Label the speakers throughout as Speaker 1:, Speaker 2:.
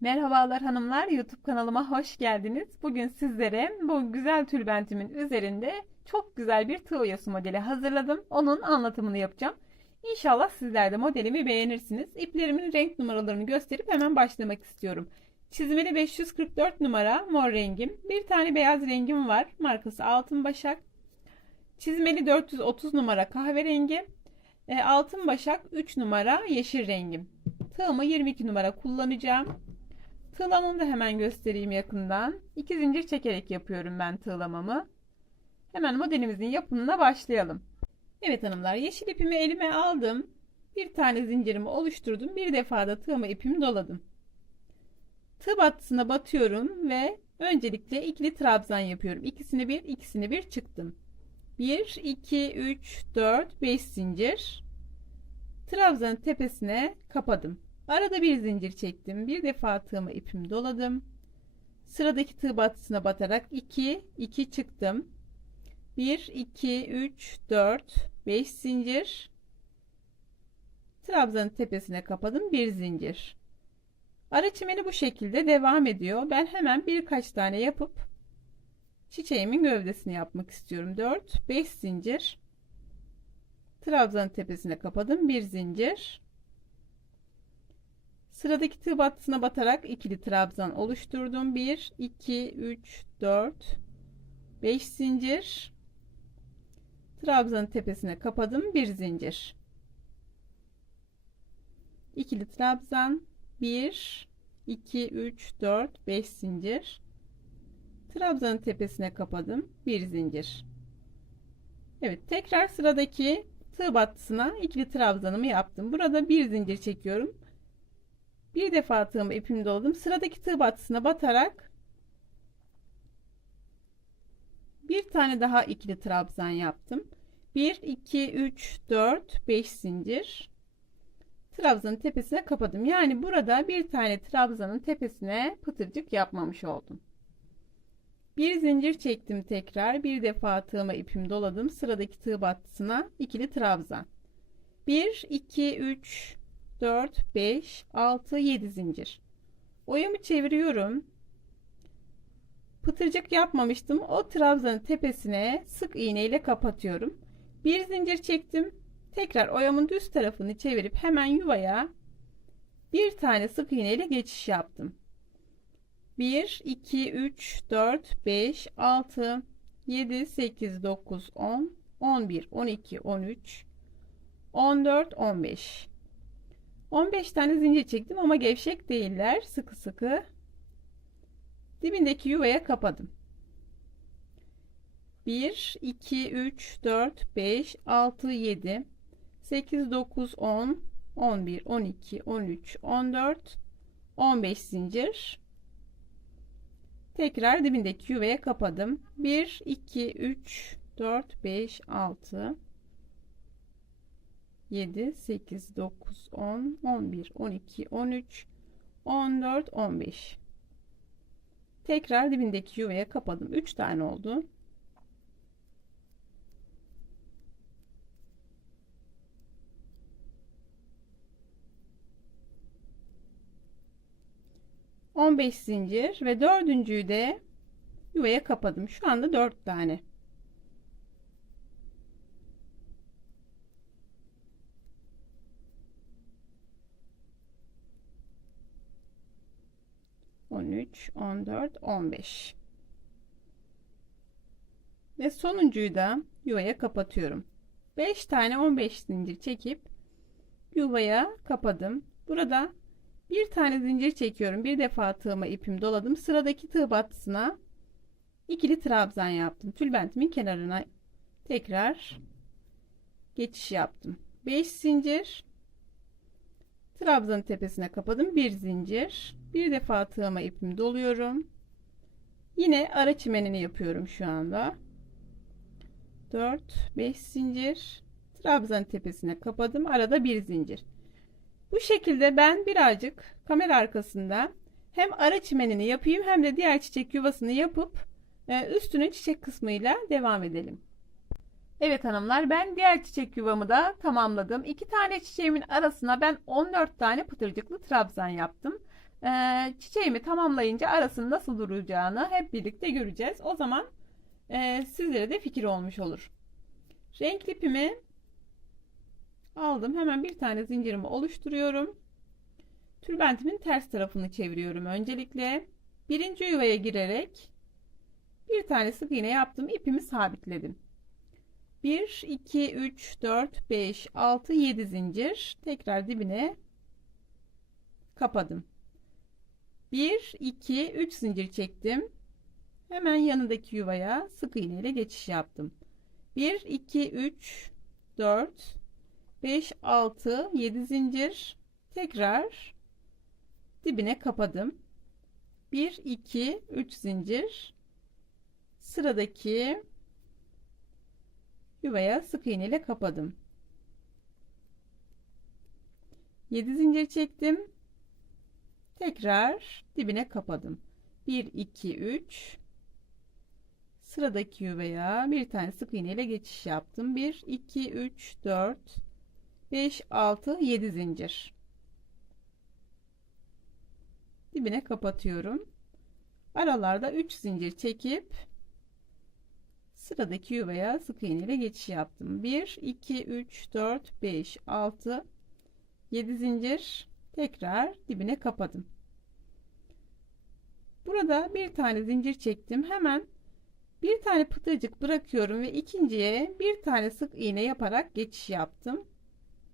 Speaker 1: Merhabalar hanımlar, YouTube kanalıma hoş geldiniz. Bugün sizlere bu güzel tülbentimin üzerinde çok güzel bir tığ oyası modeli hazırladım. Onun anlatımını yapacağım. İnşallah sizler de modelimi beğenirsiniz. İplerimin renk numaralarını gösterip hemen başlamak istiyorum. Çizmeli 544 numara mor rengim. Bir tane beyaz rengim var. Markası Altın Başak. Çizmeli 430 numara kahverengi. E, Altın Başak 3 numara yeşil rengim. Tığımı 22 numara kullanacağım. Tığlamamı da hemen göstereyim yakından. İki zincir çekerek yapıyorum ben tığlamamı. Hemen modelimizin yapımına başlayalım. Evet hanımlar yeşil ipimi elime aldım. Bir tane zincirimi oluşturdum. Bir defada tığımı ipimi doladım. Tığ battısına batıyorum ve öncelikle ikili trabzan yapıyorum. İkisini bir, ikisini bir çıktım. 1, 2, 3, 4, 5 zincir. Trabzanın tepesine kapadım. Arada bir zincir çektim. Bir defa tığımı ipimi doladım. Sıradaki tığ battısına batarak 2, 2 çıktım. 1, 2, 3, 4, 5 zincir. Trabzanın tepesine kapadım. Bir zincir. Ara çimeni bu şekilde devam ediyor. Ben hemen birkaç tane yapıp çiçeğimin gövdesini yapmak istiyorum. 4, 5 zincir. Trabzanın tepesine kapadım. Bir zincir. Sıradaki tığ battısına batarak ikili trabzan oluşturdum. 1, 2, 3, 4, 5 zincir. Trabzanın tepesine kapadım. Bir zincir. İkili trabzan. 1, 2, 3, 4, 5 zincir. Trabzanın tepesine kapadım. Bir zincir. Evet tekrar sıradaki tığ battısına ikili trabzanımı yaptım. Burada bir zincir çekiyorum. Bir defa tığımı ipimi doladım. Sıradaki tığ battısına batarak bir tane daha ikili trabzan yaptım. 1 2 3 4 5 zincir. Trabzanın tepesine kapadım. Yani burada bir tane trabzanın tepesine pıtırcık yapmamış oldum. Bir zincir çektim tekrar. Bir defa tığıma ipimi doladım. Sıradaki tığ battısına ikili trabzan. 1 2 3 4 5 6 7 zincir. Oyamı çeviriyorum. Pıtırcık yapmamıştım. O trabzanın tepesine sık iğne ile kapatıyorum. Bir zincir çektim. Tekrar oyamın düz tarafını çevirip hemen yuvaya bir tane sık iğne ile geçiş yaptım. 1 2 3 4 5 6 7 8 9 10 11 12 13 14 15 15 tane zincir çektim ama gevşek değiller. Sıkı sıkı. Dibindeki yuvaya kapadım. 1, 2, 3, 4, 5, 6, 7, 8, 9, 10, 11, 12, 13, 14, 15 zincir. Tekrar dibindeki yuvaya kapadım. 1, 2, 3, 4, 5, 6, 7, 8, 9, 10, 11, 12, 13, 14, 15. Tekrar dibindeki yuvaya kapadım. 3 tane oldu. On beş zincir ve dördüncüyü de yuvaya kapadım. Şu anda dört tane. 13, 14, 15. Ve sonuncuyu da yuvaya kapatıyorum. 5 tane 15 zincir çekip yuvaya kapadım. Burada bir tane zincir çekiyorum. Bir defa tığıma ipim doladım. Sıradaki tığ battısına ikili trabzan yaptım. Tülbentimin kenarına tekrar geçiş yaptım. 5 zincir trabzanın tepesine kapadım. Bir zincir bir defa tığıma ipimi doluyorum. Yine ara çimenini yapıyorum şu anda. 4 5 zincir trabzan tepesine kapadım. Arada bir zincir. Bu şekilde ben birazcık kamera arkasında hem ara çimenini yapayım hem de diğer çiçek yuvasını yapıp e, üstünün çiçek kısmıyla devam edelim. Evet hanımlar ben diğer çiçek yuvamı da tamamladım. İki tane çiçeğimin arasına ben 14 tane pıtırcıklı trabzan yaptım. Ee, çiçeğimi tamamlayınca arasının nasıl duracağını hep birlikte göreceğiz. O zaman e, sizlere de fikir olmuş olur. Renk ipimi aldım. Hemen bir tane zincirimi oluşturuyorum. Tülbentimin ters tarafını çeviriyorum öncelikle. Birinci yuvaya girerek bir tane sık iğne yaptım. ipimi sabitledim. 1, 2, 3, 4, 5, 6, 7 zincir. Tekrar dibine kapadım. 1, 2, 3 zincir çektim. Hemen yanındaki yuvaya sık iğne ile geçiş yaptım. 1, 2, 3, 4, 5, 6, 7 zincir. Tekrar dibine kapadım. 1, 2, 3 zincir. Sıradaki yuvaya sık iğne ile kapadım. 7 zincir çektim. Tekrar dibine kapadım. 1 2 3 Sıradaki yuvaya bir tane sık iğne ile geçiş yaptım. 1 2 3 4 5 6 7 zincir. Dibine kapatıyorum. Aralarda 3 zincir çekip sıradaki yuvaya sık iğne ile geçiş yaptım. 1 2 3 4 5 6 7 zincir tekrar dibine kapadım. Burada bir tane zincir çektim. Hemen bir tane pıtırcık bırakıyorum ve ikinciye bir tane sık iğne yaparak geçiş yaptım.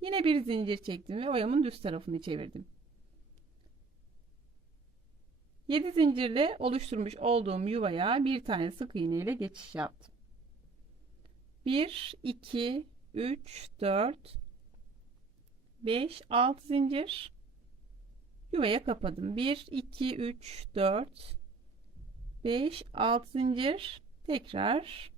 Speaker 1: Yine bir zincir çektim ve oyamın düz tarafını çevirdim. 7 zincirle oluşturmuş olduğum yuvaya bir tane sık iğne ile geçiş yaptım. 1 2 3 4 5 6 zincir. Yuvaya kapadım. 1 2 3 4 5 6 zincir. Tekrar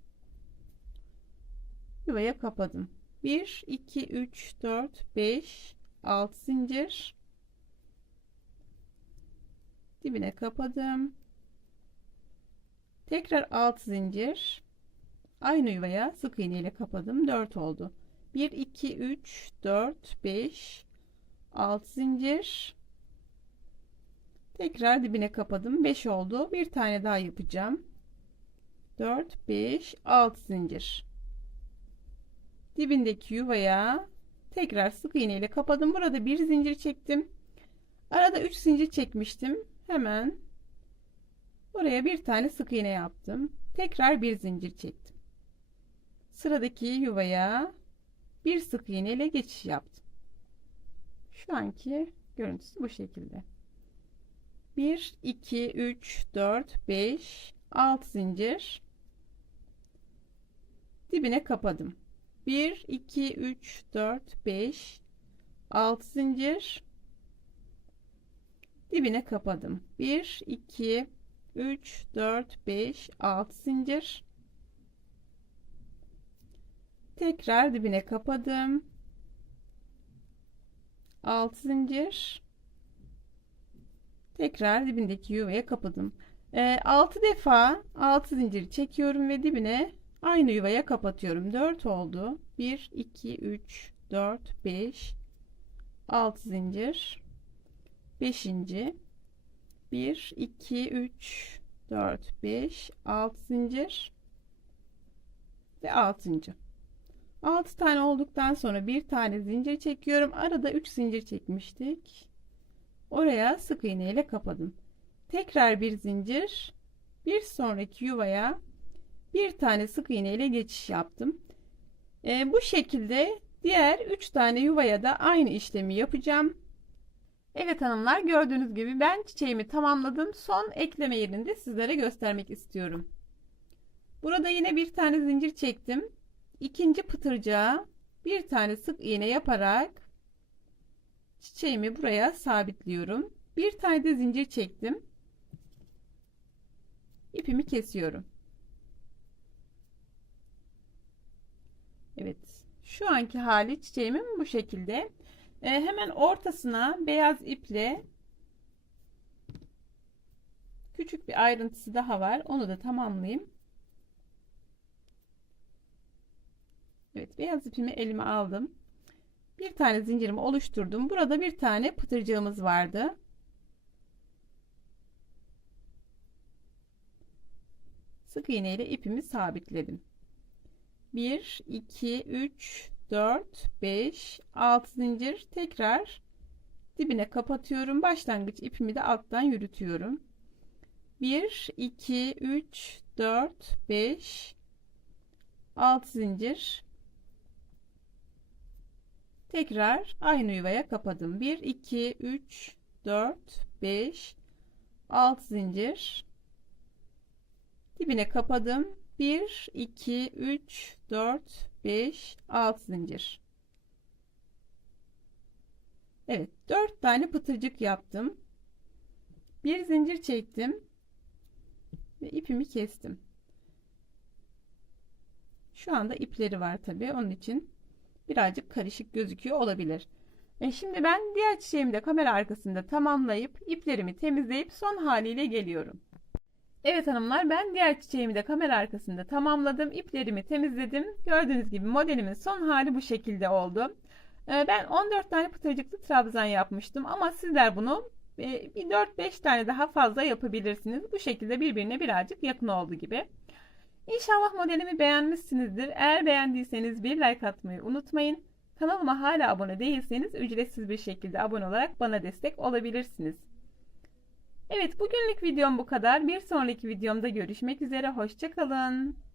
Speaker 1: yuvaya kapadım. 1 2 3 4 5 6 zincir. Dibine kapadım. Tekrar 6 zincir aynı yuvaya sık iğne ile kapadım. 4 oldu. 1 2 3 4 5 6 zincir. Tekrar dibine kapadım. 5 oldu. Bir tane daha yapacağım. 4 5 6 zincir. Dibindeki yuvaya tekrar sık iğne ile kapadım. Burada bir zincir çektim. Arada 3 zincir çekmiştim. Hemen buraya bir tane sık iğne yaptım. Tekrar bir zincir çektim sıradaki yuvaya bir sık iğne ile geçiş yaptım. Şu anki görüntüsü bu şekilde. 1 2 3 4 5 6 zincir dibine kapadım. 1 2 3 4 5 6 zincir dibine kapadım. 1 2 3 4 5 6 zincir tekrar dibine kapadım. 6 zincir. Tekrar dibindeki yuvaya kapadım. E, 6 defa 6 zincir çekiyorum ve dibine aynı yuvaya kapatıyorum. 4 oldu. 1 2 3 4 5 6 zincir. 5. 1 2 3 4 5 6 zincir. Ve 6. 6 tane olduktan sonra bir tane zincir çekiyorum. Arada 3 zincir çekmiştik. Oraya sık iğne ile kapadım. Tekrar bir zincir. Bir sonraki yuvaya bir tane sık iğne ile geçiş yaptım. E, bu şekilde diğer 3 tane yuvaya da aynı işlemi yapacağım. Evet hanımlar gördüğünüz gibi ben çiçeğimi tamamladım. Son ekleme yerini de sizlere göstermek istiyorum. Burada yine bir tane zincir çektim ikinci pıtırcığa bir tane sık iğne yaparak çiçeğimi buraya sabitliyorum. Bir tane de zincir çektim. İpimi kesiyorum. Evet. Şu anki hali çiçeğimin bu şekilde. Ee, hemen ortasına beyaz iple küçük bir ayrıntısı daha var. Onu da tamamlayayım. Beyaz ipimi elime aldım. Bir tane zincirimi oluşturdum. Burada bir tane pıtırcığımız vardı. Sık iğne ile ipimi sabitledim. 1 2 3 4 5 6 zincir tekrar dibine kapatıyorum. Başlangıç ipimi de alttan yürütüyorum. 1 2 3 4 5 6 zincir tekrar aynı yuvaya kapadım. 1 2 3 4 5 6 zincir dibine kapadım. 1 2 3 4 5 6 zincir. Evet 4 tane pıtırcık yaptım. Bir zincir çektim ve ipimi kestim. Şu anda ipleri var tabi onun için birazcık karışık gözüküyor olabilir. E şimdi ben diğer çiçeğimi de kamera arkasında tamamlayıp iplerimi temizleyip son haliyle geliyorum. Evet hanımlar ben diğer çiçeğimi de kamera arkasında tamamladım. İplerimi temizledim. Gördüğünüz gibi modelimin son hali bu şekilde oldu. E, ben 14 tane pıtırcıklı trabzan yapmıştım ama sizler bunu e, bir 4-5 tane daha fazla yapabilirsiniz. Bu şekilde birbirine birazcık yakın oldu gibi. İnşallah modelimi beğenmişsinizdir. Eğer beğendiyseniz bir like atmayı unutmayın. Kanalıma hala abone değilseniz ücretsiz bir şekilde abone olarak bana destek olabilirsiniz. Evet bugünlük videom bu kadar. Bir sonraki videomda görüşmek üzere. Hoşçakalın.